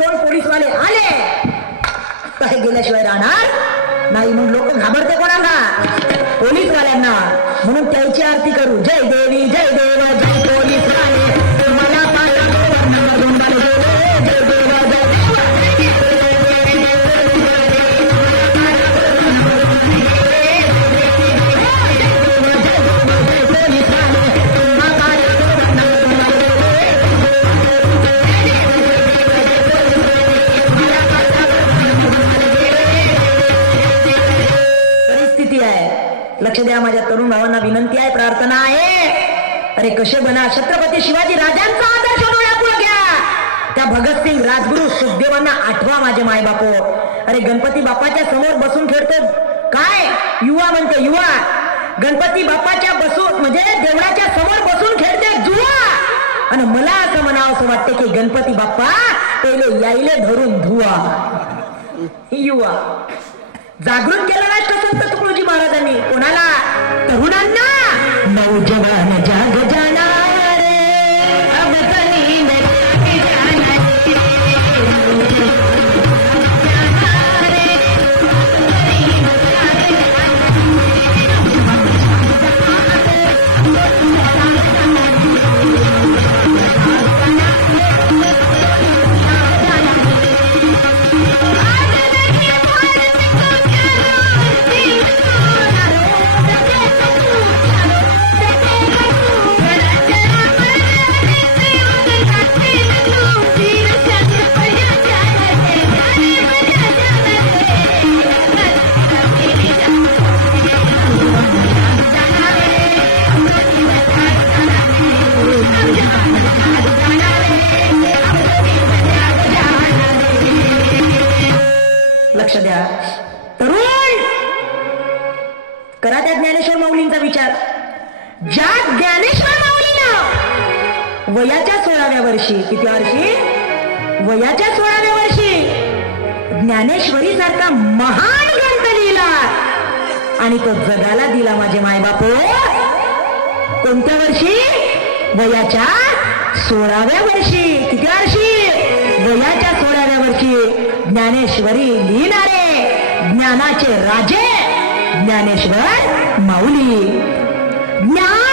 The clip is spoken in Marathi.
दोन पोलीसवाले आले काय गेल्याशिवाय राहणार नाही. मग लोक घाबरते कोणाला? पोलीसवाल्यांना. म्हणून त्याची आरती करू. जय देवी जय देव जय पोलीस मला लक्ष द्या. माझ्या तरुण भावांना विनंती आहे, प्रार्थना आहे. अरे कसे बना छत्रपती शिवाजी राजांचा आदर्श डोळ्यापुढे घ्या. त्या भगतसिंग राजगुरु सुखदेवांना आठवा माझे मायबापो. अरे गणपती बाप्पाच्या समोर बसून खेळतो काय युवा म्हणते युवा. गणपती बाप्पाच्या बसून म्हणजे देवळाच्या समोर बसून खेळते जुवा. आणि मला असं म्हणावं असं वाटते की गणपती बाप्पा पहिले यायले धरून धुवा. युवा जागृत केलं राष्ट्रसंत तुकडोजी महाराजांनी. कोणाला? तरुणांना. नौजवान जाग जाना रे अब कहीं न जाना लक्ष द्या. तरुण करा त्या ज्ञानेश्वर माऊलींचा विचार. ज्या ज्ञानेश्वर माऊलीनं वयाच्या 16व्या वर्षी, किती वर्षी? वयाच्या 16व्या वर्षी ज्ञानेश्वरी सारखा महान ग्रंथ लिहिला आणि तो जगाला दिला माझे मायबापो. कोणत्या वर्षी? वयाच्या 16व्या वर्षी. किती वर्षी? वयाच्या 16व्या वर्षी ज्ञानेश्वरी लिहिणारे ज्ञानाचे राजे ज्ञानेश्वर माऊली. ज्ञान